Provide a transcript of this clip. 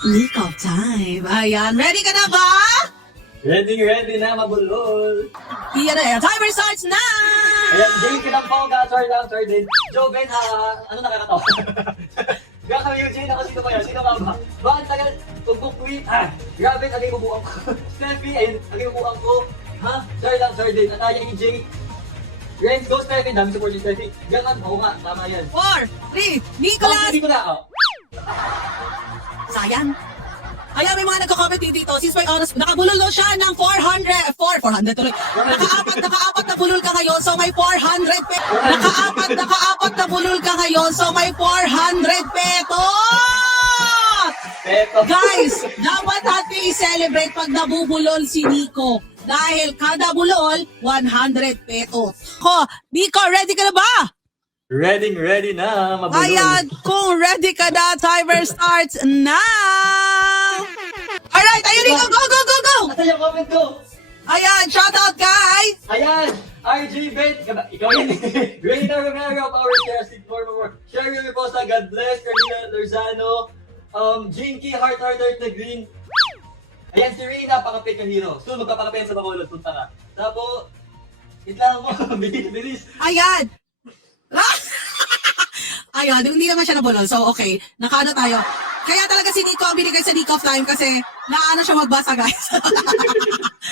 Makeup time. Ayan, ready ka na ba? Ready na, mabulol. Iyan na, timer starts na! Ayan, Jay, kitang po ka, sorry din. Joe, Ben, ano nakakatawa? Grabe kami yung Jay, ako sino ba yan? Sino ba ba? Bakit tagal, pagpukwit? Grabe, agay bubuang ko. Steffi, ayun, agay bubuang ko. Ha? Sorry din. Ataya ni Jay. Renz, go Steffi, dami support ni Steffi. Gangan, oo nga, tama yan. 4, 3, Nicholas! Hindi ko na, Sayang. Kaya may mga nagko-comment dito, since may oras, nakabulol daw siya ng 400 tuloy. Nakaapat na bulol ka ngayon, so may 400 pesos. Nakaapat na bulol ka ngayon, so may 400 pesos! Peto. Guys, dapat natin i-celebrate pag nabubulol si Nico. Dahil kada bulol, 100 pesos. Ko, Nico, ready ka na ba? Ready na, mabulol. Ayan, kung ready ka na, timer starts now! Alright, ayun Nico, go! Asa yung comment ko? Ayan, shoutout guys! Ayan! RJ Bet! Ikaw yun eh! Greater Romero, Power Casting, more. Sherry Riposa, God bless. Carolina Lorzano. Jinky, Heart na green. Ayan, si Rina, pakapit ka hero. So, magpapakapit sa Bacolod, punta ka. Tapos, itlang mo, bilis. Ayan! Ayan, hindi naman siya nabulol. So, okay. Nakaano tayo. Kaya talaga si Nico ang binigay sa Nico of Time kasi naano siya magbasa, guys.